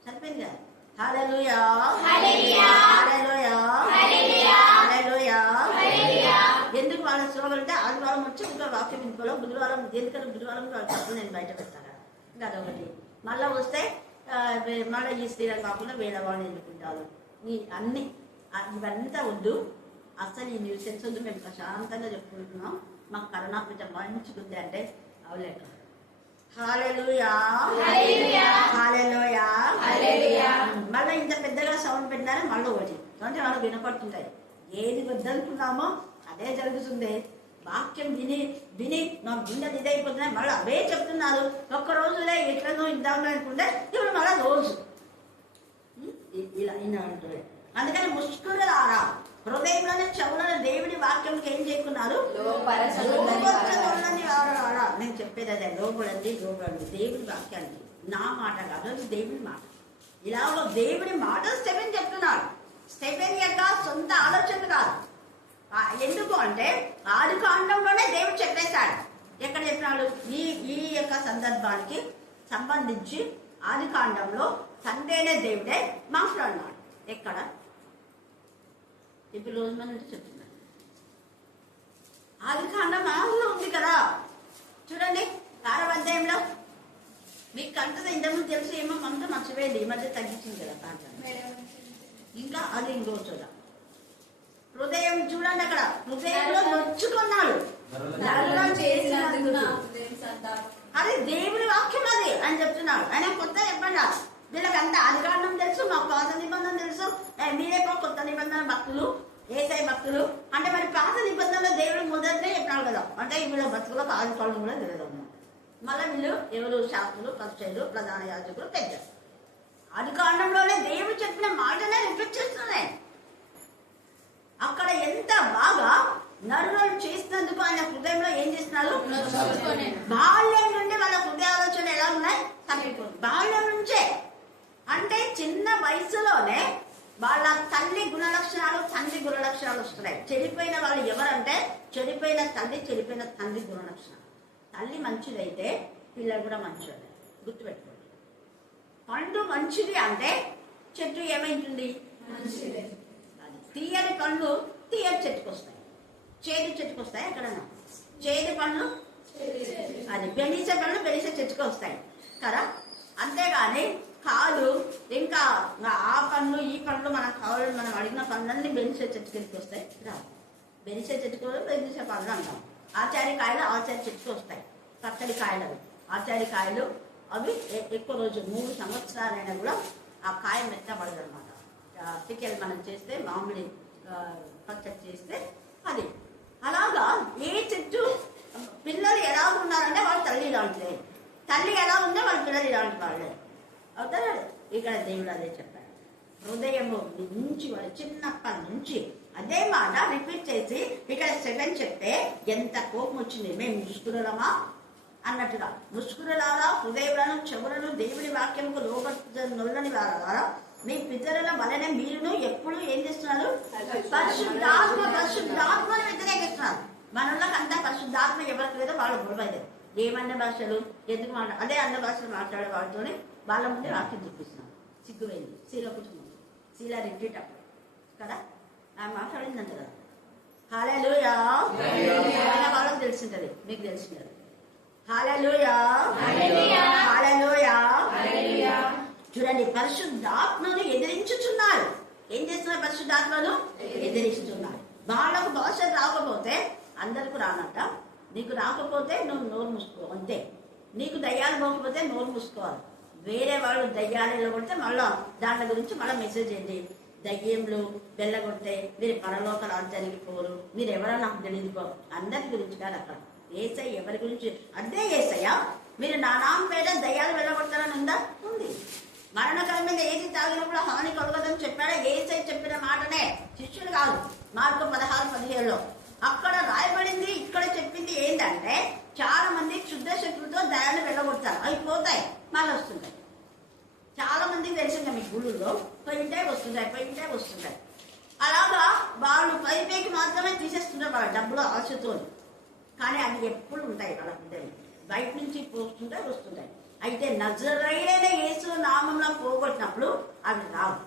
సరిపోయింది కదా. హల్లెలూయా హల్లెలూయా హల్లెలూయా హల్లెలూయా. ఎందుకు వాళ్ళ శ్రోగలంటే ఆదివారం వచ్చి ఇంకా వాక్యం ఇంకోలో బుధవారం, ఎందుకంటే బుధవారం వాళ్ళ తప్పులు నేను బయట పెడతాను ఇంకా అదొకటి. మళ్ళీ వస్తే మళ్ళీ ఈ స్త్రీలు కాకుండా వేరే వాళ్ళని ఎన్నుకుంటారు. ఈ అన్ని ఇవంతా వద్దు, అసలు ఈ న్యూసెన్స్ వద్దు. మేము ప్రశాంతంగా చెప్పుకుంటున్నాం, మాకు కరుణాపీఠం మంచిగా ఉంది అంటే అవలేక. హల్లెలూయా హల్లెలూయా హల్లెలూయా. మళ్ళీ ఇంత పెద్దగా సౌండ్ పెట్టినారే మళ్ళీ ఒకటి అంటే వాళ్ళు వినపడుతుంటాయి. ఏది వద్దనుకున్నామో అదే జరుగుతుంది. వాక్యం విని నా గుండె ఇదైపోతున్నాయి, మళ్ళీ అవే చెప్తున్నారు. ఒక్క రోజులే ఎట్లనో ఇద్దాము అనుకుంటే ఇప్పుడు మళ్ళీ రోజు ఇలా అంటుంది. అందుకని ముష్కులు రారా హృదయంలోనే చెవులను దేవుడి వాక్యంకి ఏం చేయకున్నారు, నేను చెప్పేది అదే, లోపడండి దేవుడి వాక్యానికి. నా మాట కాదు, అది దేవుడి మాట. ఇలా దేవుడి మాట స్టెఫెన్ చెప్తున్నాడు. స్టెఫెన్ యొక్క సొంత ఆలోచన కాదు. ఎందుకు అంటే ఆది కాండంలోనే దేవుడు చెప్పేశాడు. ఎక్కడ చెప్పినాడు, ఈ యొక్క సందర్భానికి సంబంధించి ఆది కాండంలో తండ్రినే దేవుడే మాట్లాడినాడు. ఎక్కడ ఇప్పుడు రోజు మన చెప్తున్నాడు. ఆది కాండం ఆదిలో ఉంది కదా, చూడండి 6వ అధ్యాయంలో. మీకు అంతగా ఇంతకుముందు తెలుసు ఏమో మనతో మర్చిపోయింది, ఈ మధ్య తగ్గించింది కదా కాండం. ఇంకా అది ఇంకో చూడ హృదయం చూడండి, అక్కడ హృదయంలో నొచ్చుకున్నాడు. అది దేవుడి వాక్యం అది అని చెప్తున్నాడు. ఆయన కొత్త చెప్పండి, వీళ్ళకి అంతా ఆదికాండం తెలుసు, మాకు పాత నిబంధన తెలుసు, మీరేపో కొత్త నిబంధన భక్తులు, ఏసై భక్తులు అంటే మరి పాత నిబంధనలో దేవుడు మొదటే చెప్పినాడు కదా. అంటే వీళ్ళ భక్తులకు ఆదికాండం కూడా తెలియదు. మళ్ళీ వీళ్ళు ఎవరు శాస్త్రులు, పరిచయులు, ప్రధాన యాజకులు, పెద్దలు. ఆదికాండంలోనే దేవుడు చెప్పిన మాటనే రిపీట్ చేస్తున్నాయి. అక్కడ ఎంత బాగా నరులను చేసినందుకు ఆయన హృదయంలో ఏం చేస్తున్నారు, బాల్యం నుండి వాళ్ళ హృదయ ఆలోచన ఎలా ఉన్నాయి, బాల్యం నుంచే. అంటే చిన్న వయసులోనే వాళ్ళ తల్లి గుణలక్షణాలు తండ్రి గుణలక్షణాలు వస్తున్నాయి. చెడిపోయిన వాళ్ళు ఎవరంటే చెడిపోయిన తల్లి చెడిపోయిన తండ్రి గుణలక్షణాలు. తల్లి మంచిదైతే పిల్లలు కూడా మంచిది, గుర్తుపెట్టుకోండి. పండు మంచిది అంటే చెట్టు ఏమైంటుంది, తీయని పండ్లు తీయని చెట్టుకు వస్తాయి, చేదు చెట్టుకు వస్తాయి. ఎక్కడన్నా చేదు పండ్లు అది బెనిసే పండ్లు బెనిసే చెట్టుకు వస్తాయి కదా. అంతేగాని కాదు ఇంకా ఆ పండ్లు ఈ పండ్లు మనకు కావాలని మనం అడిగిన పండ్లన్నీ బెనిసే చెట్టుకి వస్తాయి రాదు. బెనిసే చెట్టుకు బెనిసే పండ్లు అంటాం. ఆచార్య కాయలు ఆచార్య చెట్టుకు వస్తాయి, పచ్చడి కాయలు. ఆచార్య కాయలు అవి ఎక్కువ రోజు 3 సంవత్సరాలైనా కూడా ఆ కాయ మెత్తబడదు అనమాట. పికెల్ మనం చేస్తే మామిడి పచ్చడి చేస్తే అది అలాగా. ఏ చెట్టు పిల్లలు ఎలా ఉన్నారంటే వాళ్ళు తల్లి ఇలాంటిదే, తల్లి ఎలా ఉందో వాళ్ళ పిల్లలు ఇలాంటి వాళ్ళే అవుతారు. ఇక్కడ దేవుడు అదే చెప్పాడు. హృదయము నుంచి వాళ్ళు చిన్నప్పటి నుంచి అదే మాట రిపీట్ చేసి ఇక్కడ 7 చెప్తే ఎంత కోపం వచ్చింది. మేము ముష్కురులమా అన్నట్టుగా, ముష్కురులారా హృదయులను చెవులను దేవుని వాక్యముకు లోబడని వారా మీ పితరుల వలన మీరును ఎప్పుడు ఏం చేస్తున్నారు? పరిశుద్ధాత్మను వ్యతిరేకిస్తున్నారు. మనలోకి అంతా పరిశుద్ధాత్మ ఎవరికి లేదో వాళ్ళు గొడవలేదు. ఏమన్న భాషలు ఎందుకు అదే అన్న భాషలు మాట్లాడే వాళ్ళతోనే వాళ్ళ ముందే వాక్యం చూపిస్తున్నాం. సిగ్గుపోయింది శీల కుటుంబం, శీల రెట్టేటప్పుడు కదా ఆమె మాట్లాడిందంట కదా. హల్లెలూయా. వాళ్ళకి తెలిసింటది, మీకు తెలిసినది. హల్లెలూయా, హల్లెలూయా. చూడండి, పరిశుద్ధాత్మను ఎదిరించుచున్నారు. ఏం చేస్తున్నారు? పరిశుద్ధాత్మను ఎదిరిస్తున్నారు. వాళ్ళకు భాష రాకపోతే అందరికి రానట్ట. నీకు రాకపోతే నువ్వు నోరు మూసుకో అంతే. నీకు దయ్యాలు పోకపోతే నోరు మూసుకోవాలి. వేరే వాళ్ళు దయ్యాలు కొడితే మళ్ళా దాని గురించి మళ్ళీ మెసేజ్ ఏంటి? దయ్యంలు వెళ్ళగొట్టే మీరు పరలోక రాజ్యానికి పోరు, మీరు ఎవరో నాకు తెలియదుకో. అందరి గురించి కాదు అక్కడ. ఏసై ఎవరి గురించి? అదే ఏసయ్యా. మీరు నా నామం పేద దయ్యాలు వెళ్ళగొట్టాలని ఉందా? ఉంది. మరణకరమైన ఏది తాగినప్పుడు హాని కలగదని చెప్పాడా? ఏసై చెప్పిన మాటనే, శిష్యులు కాదు. మార్కు 16:17 అక్కడ రాయబడింది. ఇక్కడ చెప్పింది ఏంటంటే చాలా మంది క్షుద్ర శక్తులతో దయాన్ని వెళ్ళగొడతారు, అవి పోతాయి మళ్ళీ వస్తుంటాయి. చాలా మందికి తెలిసిందా మీ గుళ్ళులో పోయింటాయి వస్తుంటాయి. అలాగా వాళ్ళు పైపైకి మాత్రమే తీసేస్తుంటారు వాళ్ళ డబ్బులు ఆశతో. కానీ అవి ఎప్పుడు ఉంటాయి వాళ్ళ హృదయం. బయట నుంచి పోస్తుంటాయి వస్తుంటాయి. అయితే నజరేయుడైన యేసు నామంలో పోగొట్టినప్పుడు అవి రావు.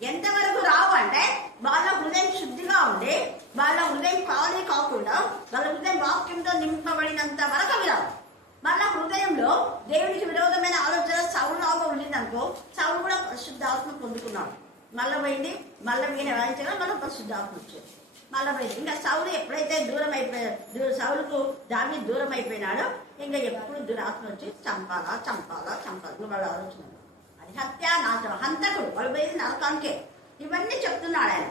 ఎంతవరకు రావు అంటే వాళ్ళ హృదయం శుద్ధిగా ఉండి, వాళ్ళ హృదయం ఖాళీ కాకుండా వాళ్ళ హృదయం వాక్యంతో నింపబడినంత వరకు అవి రావు. మళ్ళా హృదయంలో దేవునికి విరోధమైన ఆలోచన సౌలులాగా ఉండిందనుకో, సౌలు కూడా పరిశుద్ధాత్మ పొందుకున్నాడు. మళ్ళీ పోయింది, మళ్ళీ వీణ వాయించగా మళ్ళీ పరిశుద్ధాత్మ వచ్చేది. మళ్ళీ పోయింది. ఇంకా సౌలు ఎప్పుడైతే దూరం అయిపోయాడు, సౌలుకు దాన్ని దూరం అయిపోయినాడో ఇంకా ఎప్పుడు దురాత్మ వచ్చి చంపాలా వాళ్ళ ఆలోచన. అది హత్య, నాశనం, హంతకుడు, వాళ్ళు పోయేది నరకానికే. ఇవన్నీ చెప్తున్నాడు ఆయన.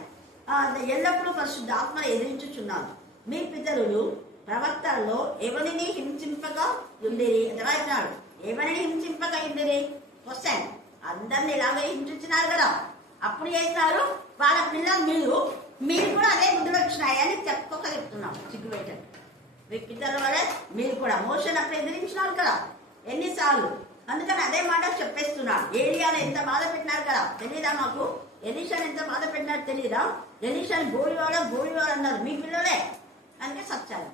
ఎల్లప్పుడూ పరిశుద్ధాత్మ ఎదిరించుచున్నాను. మీ పితరులు ప్రవక్తల్లో ఎవరిని హింసింపక ఉండేది రాయినాడు. ఎవరిని హింసింపక ఉండేది? క్వశ్చన్. అందరిని ఇలాగే హింసించినారు కదా, అప్పుడు చేస్తారు వాళ్ళ పిల్లలు. మీరు కూడా అదే బుద్ధులు వచ్చినాయని చెప్తున్నాం. సిగ్గుపెట్టారు. మీ పితరుల వల్ల మీరు కూడా మోషన్ అప్పుడు ఎదిరించినారు కదా ఎన్నిసార్లు. అందుకని అదే మాట చెప్పేస్తున్నాడు. ఏలియాను ఎంత బాధ పెట్టినారు కదా, తెలీదా మాకు? ఎలీషాను ఎంత బాధ పెట్టినారు తెలీదా? ఎలీషాను గోడివాడు అన్నారు. మీ పిల్లలే అందుకే సత్యాలు.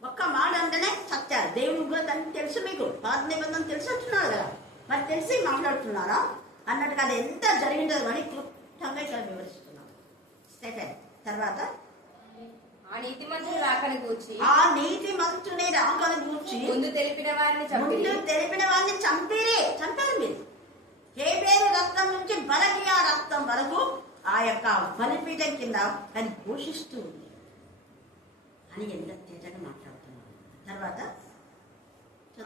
ఒక్క మాట అంటేనే సత్యాలు. దేవుని కూడా దానికి తెలుసు, మీకు పాత నిబంధన తెలిసి వచ్చినారు కదా, మరి తెలిసి మాట్లాడుతున్నారా అన్నట్టుగా అది ఎంత జరిగిందో అని క్లుప్తంగా ఇక్కడ వివరిస్తున్నాం. సెకండ్ తర్వాత ఆ నీతిమంతుని రాకని గూర్చి ముందు తెలిపిన వారిని చంపారు మీరు. హేబేలు రక్తం నుంచి బలకియా రక్తం వరకు ఆ యొక్క బలిపీఠం కింద అది పోషిస్తూ ఉంది అని ఎంత తేజగా మాట్లాడుతున్నారు. తర్వాత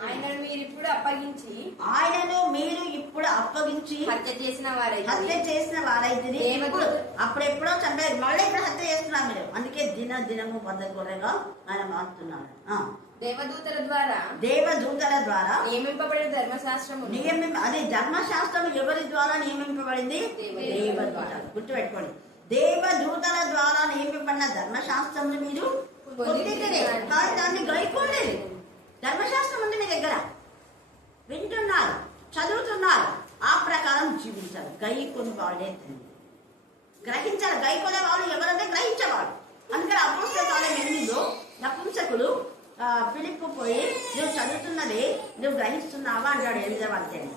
ఆయనను మీరు ఇప్పుడు అప్పగించి హత్య చేసిన వారైతే అప్పుడెప్పుడో చంపారు, మళ్ళీ ఇప్పుడు హత్య చేస్తున్నారు మీరు. అందుకే దినము బద్దగొర్రెగా ఆయన మారుతున్నాడు. దేవదూతల ద్వారా నియమింపబడిన ధర్మశాస్త్రము. అది ధర్మశాస్త్రం ఎవరి ద్వారా నియమింపబడింది? దేవదూతలు. గుర్తుపెట్టుకోండి, దేవదూతల ద్వారా నియమింపబడిన ధర్మశాస్త్రములు మీరు కానీ దాన్ని గైకోలేదు. ధర్మశాస్త్రం ఉంది మీ దగ్గర, వింటున్నారు, చదువుతున్నారు, ఆ ప్రకారం జీవించాలి. గైకొని వాళ్ళే గ్రహించాలి. గైకొనే వాళ్ళు ఎవరంటే గ్రహించేవాడు. అందుకని అపోస్తల కాలం 8లో నపుంసకులు ఫిలిప్పు పోయి, నువ్వు చదువుతున్నది నువ్వు గ్రహిస్తున్నావా అంటాడు. ఎలిజబెత్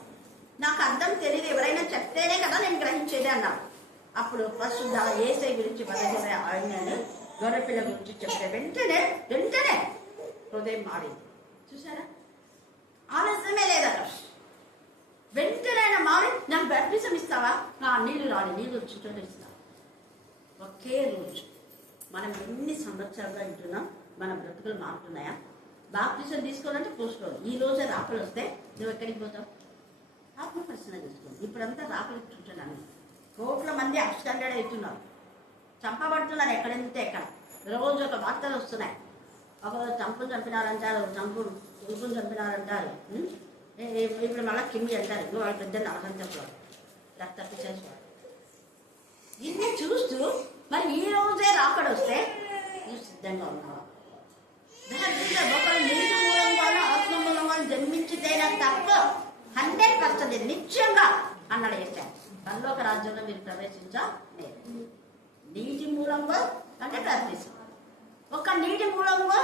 నాకు అర్థం తెలియదు, ఎవరైనా చెప్తేనే కదా నేను గ్రహించేది అన్నాడు. అప్పుడు పరిశుద్ధ యేసయ్య గురించి బలగొర్రె ఆజ్ఞను గొర్రెపిల్ల గురించి చెప్తే వెంటనే హృదయం మారింది. చూసారా? ఆలస్యమే లేదట. వెంటనే మారి నాకు బ్యాప్టిజం ఇస్తావా? నా నీళ్లు వచ్చి ఇస్తావా? ఒకే రోజు. మనం ఎన్ని సంవత్సరాలుగా వింటున్నాం, మన బ్రతుకులు మారుతున్నాయా? బాప్తిసం తీసుకోవాలంటే పోసుకోవాలి. ఈ రోజే రాకలు వస్తే నువ్వు ఎక్కడికి పోతావు? ఆత్మ పరిశీలన చేసుకోవాలి. ఇప్పుడంతా రాకలు చూస్తున్నాను, కోట్ల మంది అప్స్టాండర్డ్ అవుతున్నారు, చంపబడుతున్నారు ఎక్కడంటే ఎక్కడ. రోజు ఒక వార్తలు వస్తున్నాయి. ఒకరోజు చంపును చంపినారంటారు, ఉలుపును చంపినారంటారు. ఇప్పుడు మళ్ళీ కిమ్మి అంటారు, నువ్వు వాళ్ళ పెద్ద నరకం చెప్పారు, రక్త చేసేవాడు. ఇన్ని చూస్తూ మరి ఈ రోజే రాకడు వస్తే నువ్వు సిద్ధంగా ఉన్నావా? ఒకరు నీటి మూలంగానూ ఆత్మ మూలంగానూ జన్మించితేనే తప్ప 100% నిత్యంగా అన్నాడు చేశాను. పరలోక రాజ్యంలో మీరు ప్రవేశించలేదు. నీటి మూలంగా అంటే ప్రార్థిస్తాం. ఒక నీటి మూలంగా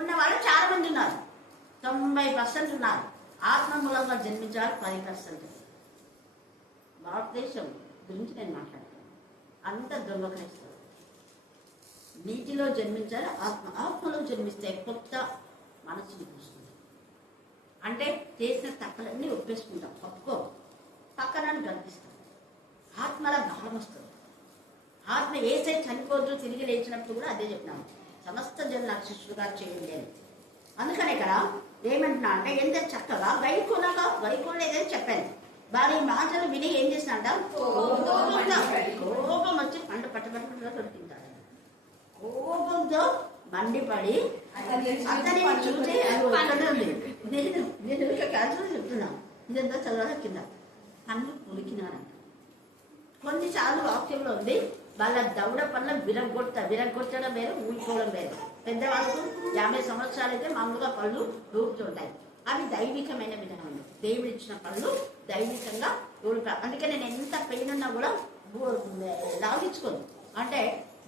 ఉన్న వాళ్ళు చాలా మంది ఉన్నారు, 90% ఉన్నారు. ఆత్మ మూలంగా జన్మించారు 10%. భారతదేశం గురించి నేను మాట్లాడతాను. అంత దొంగ క్రైస్తవులు. నీటిలో జన్మించాలి, ఆత్మలో జన్మిస్తే కొత్త మనసుని చూస్తుంది. అంటే చేసిన తప్పులన్నీ ఒప్పేసుకుంటాం, ఒప్పుకో, పక్కన గర్భిస్తాం. ఆత్మల భావం వస్తుంది. ఆత్మ ఏసై చనిపోతూ తిరిగి లేచినప్పుడు కూడా అదే చెప్పినాము, సమస్త జనుల శిష్యులుగా చేయండి అని. అందుకని ఇక్కడ ఏమంటున్నా అంటే ఎంత చక్కగా వైకోలేదని చెప్పాను. వారి మాటలు విని ఏం చేసినంట, కోపం వచ్చి పంట పట్టబట్టుకుంటూ దొరికింటాడు. కోపంతో మండిపడి అతని చూసి నేను క్యాన్సర్ చెప్తున్నాను, ఇదంతా చదవడం కింద కన్ను ఉలికినారంట. కొన్నిసార్లు వాక్యంలో ఉంది, వాళ్ళ దౌడ పనుల విరగొట్టడం వేరు, ఊరుకోవడం వేరు. పెద్దవాళ్ళకు 50 సంవత్సరాలు అయితే మామూలుగా పళ్ళు ఊపుతుంటాయి. అవి దైవికమైన విధానం. దేవుడు ఇచ్చిన పళ్ళు దైవికంగా ఊరుక. అందుకే నేను ఎంత పెయిన్ ఉన్నా కూడా లాగించుకోను. అంటే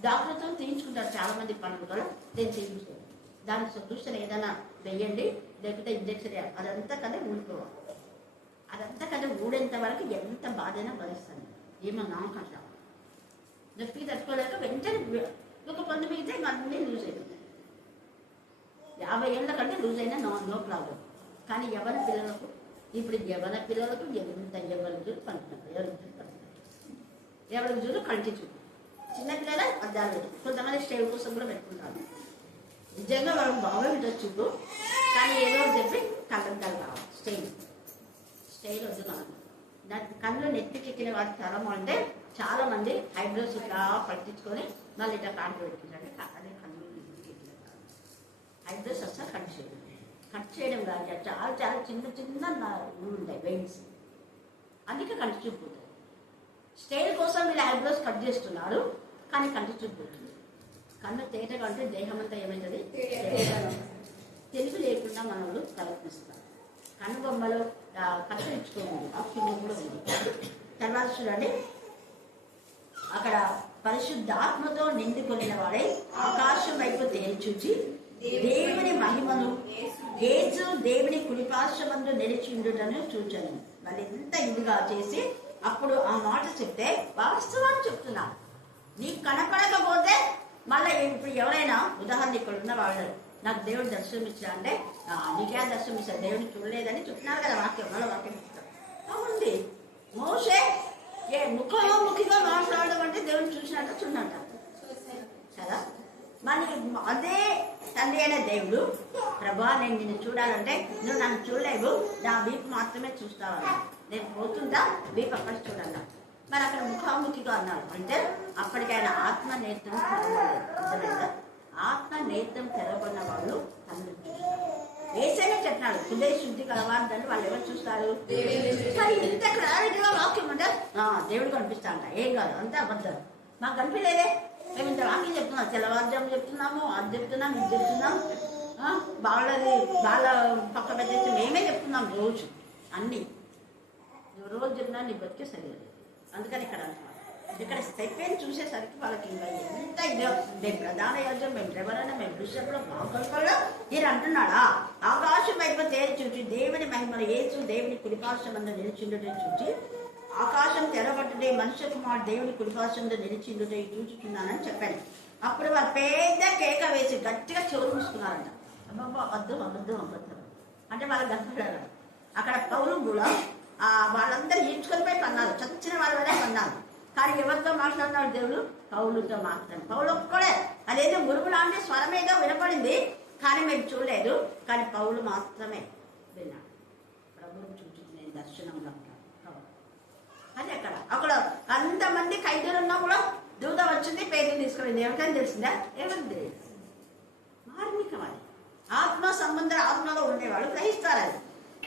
డాక్టర్తో తీయించుకుంటారు చాలా మంది పనులు కూడా, నేను తీయించుకోను. దానికి సొల్యూషన్ ఏదైనా వెయ్యండి, లేకపోతే ఇంజక్షన్ వేయాలి. అదంతా కదే ఊరుకోవాలి. అదంతా కదే ఊడేంత వరకు ఎంత బాధైనా భరిస్తాను. ఏమో నాకంట నొప్పి తట్టుకోలేక వెంటనే ఒక పన్ను మిగితే అన్నీ లూజ్ అయిపోతాయి. 50 ఏళ్ళ కంటే లూజ్ అయినా నో ప్రాబ్లం. కానీ యవ్వన పిల్లలకు ఎంత ఎవరి చూడు పంటున్నారు, ఎవరికి చూడు కంటి చూడు. చిన్నపిల్లల అద్దాలు కొంతమంది స్టైల్ కోసం కూడా పెట్టుకుంటారు. నిజంగా మనం బాగా విటొచ్చు, కానీ ఏదో చెప్పి కళ్ళద్దాలు కావాలి. స్టైల్ వద్దు మనకు. దాని కళ్ళు నెత్తికెక్కిన వాటి తరం అంటే చాలా మంది ఐబ్రోస్ ఇట్లా పట్టించుకొని మళ్ళీ ఇట్లా కాంటి పెట్టుకుంటారు. అదే కళ్ళు నెత్తికెక్కిన ఐబ్రోస్ వస్తారు కట్ చేయడం కాదు, చాలా చాలా చిన్న ఉంటాయి వెయిన్స్, అందుకే కంటి చూపు పోతుంది. స్టైల్ కోసం వీళ్ళు ఐబ్రోస్ కట్ చేస్తున్నారు, కానీ కంటి చూపు పోతుంది. కన్ను తేటగా అంటే దేహం అంతా ఏమైతుంది, తెలుగు లేకుండా మనోళ్ళు ప్రయత్నిస్తారు. కన్ను బొమ్మలు కత్తిరించుకోండి, అప్పుడు కూడా ఉంది. తర్వాత చూడండి, అక్కడ పరిశుద్ధాత్మతో నిండుకొనిన వాడే ఆకాశం వైపు తేరి చూచి దేవుని మహిమను యేసు దేవుని కుడిపార్శ్వమందు నిలిచి ఉండుటను చూచను. వాళ్ళు ఎంత ఇదిగా చేసి అప్పుడు ఆ మాట చెప్తే వాస్తవాన్ని చెప్తున్నా. నీకు కనపడకపోతే మళ్ళీ ఇప్పుడు ఎవరైనా ఉదాహరణ ఇక్కడ ఉన్న వాళ్ళు నాకు దేవుడు దర్శనం ఇచ్చా అంటే నీకే దర్శనం ఇచ్చారు, దేవుడిని చూడలేదని చెప్తున్నారు కదా వాక్యం. మళ్ళీ వాక్యం ఉంది. మోషే ముఖిగా మాట్లాడడం అంటే దేవుడిని చూసినట్ట చూడట కదా. మరి అదే తండ్రి అయిన దేవుడు, ప్రభా నేను నిన్ను చూడాలంటే నువ్వు నన్ను చూడలేవు, నా వీపు మాత్రమే చూస్తావన్నా. నేను పోతుందా వీపు అక్కడ చూడాలా. మరి అక్కడ ముఖాముఖిగా అన్నాడు అంటే అప్పటికి ఆయన ఆత్మ నేత్రం తెరవలేదు. ఆత్మ నేత్రం తెరవబడిన వాళ్ళు తండ్రి చూస్తారు. ఏసైనా చెప్పినాడు, హృదయ శుద్ధి కలవాలంటే వాళ్ళు ఎవరు చూస్తారు. మరి ఇంత క్లారిటీగా వాక్యం అంటే దేవుడు కనిపిస్తా అంట. ఏం కాదు, అంతే అబద్ధం. మాకు కనిపించలేదే, మేము ఇంత వాక్యం చెప్తున్నాం, తెల్లవారుజాము చెప్తున్నాము, అది చెప్తున్నాం, ఇది చెప్తున్నాం. వాళ్ళ పక్క పెట్టేసి మేమే చెప్తున్నాం రోజు అన్నీ. నువ్వు రోజు చెప్పినా నీ బతికే సరిగ్గా. అందుకని ఇక్కడ స్టెప్ని చూసేసరికి వాళ్ళకి ఎంత ఇదో, మేము ప్రధాన యోజన, మేము డ్రైవరైనా, మేము బిషప్లో మాకల్లో ఈయన అంటున్నాడా ఆకాశం వైపు తేరి చూచి దేవుని మహిమను యేసు దేవుని కుడిపార్శ్వమందు నిలిచిండుటే చూచి ఆకాశం తెరబట్టుడే మనుష్య కుమారుడు దేవుని కుడిపార్శ్వంలో నిలిచిండుటే చూచుతున్నానని చెప్పాను. అప్పుడు వాళ్ళు పెద్ద కేక వేసి గట్టిగా చెవులు మూసుకున్నారంట. అబ్బబ్బా అబద్ధం అంటే వాళ్ళకి గంటపడారు. అక్కడ పౌలు కూడా వాళ్ళందరూ ఈడ్చుకొని పోయి పన్నారు, చచ్చిన వాళ్ళ వల్లే పన్నారు. కానీ ఎవరితో మాట్లాడినాడు దేవుడు? పౌలుతో మాట్లాడు. పౌలు ఒక్కడే. అదేదో గురువు లాంటి స్వరమేదో వినపడింది, కానీ మీరు చూడలేదు. కానీ పౌలు మాత్రమే విన్నాడు. ప్రభువుని చూచుకుని నేను దర్శనంగా ఉంటాను. అది అక్కడ అంతమంది ఖైదీలు ఉన్నా కూడా దూత వచ్చింది, పేదలు తీసుకుపోయింది. ఎవరికైనా తెలిసిందా? ఎవరికి తెలియదు. మార్మికం అది. ఆత్మ సంబంధం ఆత్మలో ఉండేవాళ్ళు గ్రహిస్తారు అది.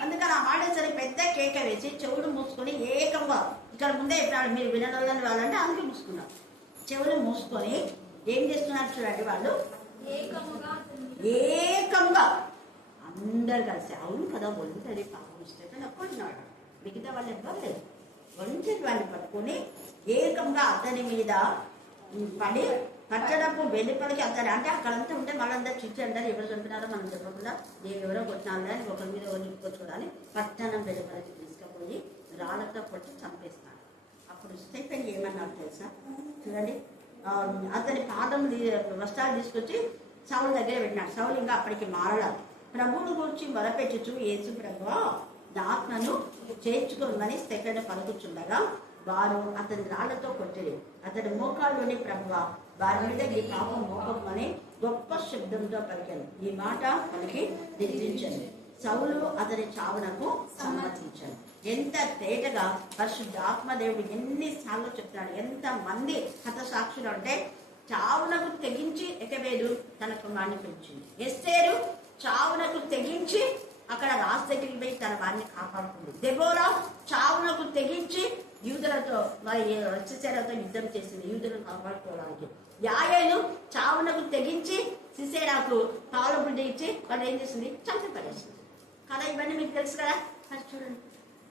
అందుకని ఆ మాట సరే పెద్ద కేక వేసి చెవులు మూసుకొని ఏకంగా, ఇక్కడ ముందే చెప్పినాడు మీరు వినడానికి వాళ్ళంటే అందుకే మూసుకున్నారు. చెవులు మూసుకొని ఏం చేస్తున్నారు చూడండి, వాళ్ళు ఏకంగా అందరు కలిసి, అవును కదా ఒంటరి పాపం స్టెఫెన్ అప్పుడున్నాడు, మిగతా వాళ్ళు ఎవ్వరు లేదు, ఒంటరి వాళ్ళని పట్టుకొని ఏకంగా అతని మీద పడి పట్టణపు వెలుపలికి అతను, అంటే అక్కడంతా ఉంటే వాళ్ళందరూ చిచ్చి అంటారు, ఎవరు చంపినారో మనం చెప్పకుండా ఎవరో కొట్టినారు అని ఒకరి మీద నిప్పుకొచ్చుకోవడాన్ని పట్టణం వెలుపలికి తీసుకుపోయి రాళ్ళతో కొట్టి చంపేస్తాడు. అప్పుడు స్టెఫెన్ ఏమన్నారు తెలుసా? చూడండి, అతని పాదం వస్త్రాలు తీసుకొచ్చి సౌలు దగ్గర పెట్టినాడు. సౌలు ఇంకా అప్పటికి మారలేదు. ప్రభువును గురించి మొదపెట్టుచు యేసు ప్రభువా ఆత్మను చేర్చుకోమని స్టెఫెన్ పలుకుచుండగా వారు అతని రాళ్లతో కొట్టేది. అతని మోకాళ్ళలోని ప్రభువా వారి మీద ఈ పాపం మోపమని గొప్ప శబ్దంతో పలికాను. ఈ మాట పలికి దిద్దించండి. సౌలు అతని చావునకు సమ్మతించాడు. ఎంత తేటగా పరిశుద్ధ ఆత్మదేవుడు ఎన్నిసార్లు చెప్తాడు. ఎంత మంది హతసాక్షులు అంటే చావునకు తెగించి ఎకవేలు తన కుమారుని పెంచింది. ఎస్తేరు చావునకు తెగించి అక్కడ రాజు దగ్గరికి పోయి తన వారిని కాపాడుకుంది. దెబోరా చావునకు తెగించి యూదులతో మరి సిసేరాతో యుద్ధం చేసింది యూదులను కాపాడుకోవడానికి. యాయేలు చావునకు తెగించి సిసేరాకు పాలు బుడ్డి ఇచ్చి వాళ్ళు ఏం చేసింది, చంపి పడేసింది కదా. ఇవన్నీ మీకు తెలుసు కదా. అది చూడండి,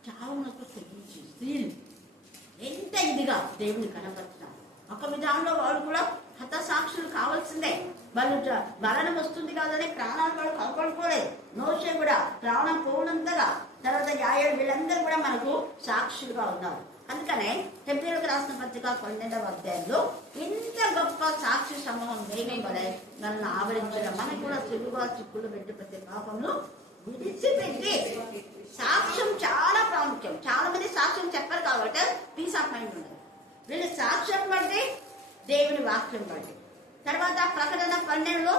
చావునకు తెగించి స్త్రీలు ఎంత ఇదిగా దేవుని కనపరుస్తున్నారు. ఒక విధానంలో వాళ్ళు కూడా హతసాక్షులు కావాల్సిందే. వాళ్ళు మరణం వస్తుంది కాదని ప్రాణాలు వాళ్ళు కాపాడుకోలేదు. మోషే కూడా ప్రాణం పోనంతగా, తర్వాత యాయేలు వీళ్ళందరూ కూడా మనకు సాక్షులుగా ఉన్నారు. అందుకనే హెబ్రీయులకు రాసిన పత్రిక 12వ అధ్యాయంలో ఇంత గొప్ప సాక్షి సమూహం మేఘం వలె నన్ను ఆవరించడం, మనకు కూడా సులువుగా చిక్కులు పెట్టి ప్రతి పాపంలో విడిచిపెట్టి. సాక్ష్యం చాలా ప్రాముఖ్యం. చాలా మంది సాక్ష్యం చెప్పారు కాబట్టి పీస్ ఆఫ్ మైండ్ ఉండదు. వీళ్ళు సాక్ష్యం బట్టి, దేవుని వాక్యం బట్టి, తర్వాత ప్రకటన 12లో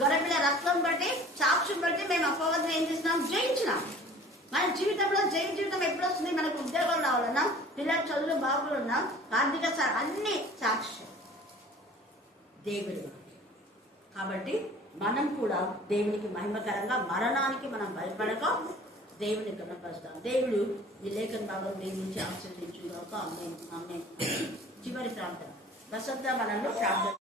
గొర్రెపిల్ల రక్తం బట్టి, సాక్ష్యం బట్టి మేము అపవాదిని ఏం చేస్తున్నాం, జయించినాం. మన జీవితంలో జయ జీవితం ఎప్పుడు వస్తుంది? మనకు ఉద్యోగాలు రావాలన్నా, పిల్లల చదువులు బాగున్నా, ఆర్థిక అన్ని సాక్ష్యం దేవుడి. కాబట్టి మనం కూడా దేవునికి మహిమకరంగా మరణానికి మనం భయపడక దేవుని కనపరుస్తాం. దేవుడు ఈ లేఖన భాగం దీవించి ఆశీర్వదించుగాక. ఆమేన్. చివరి ప్రార్థన, వసంత వనంలో ప్రార్థన.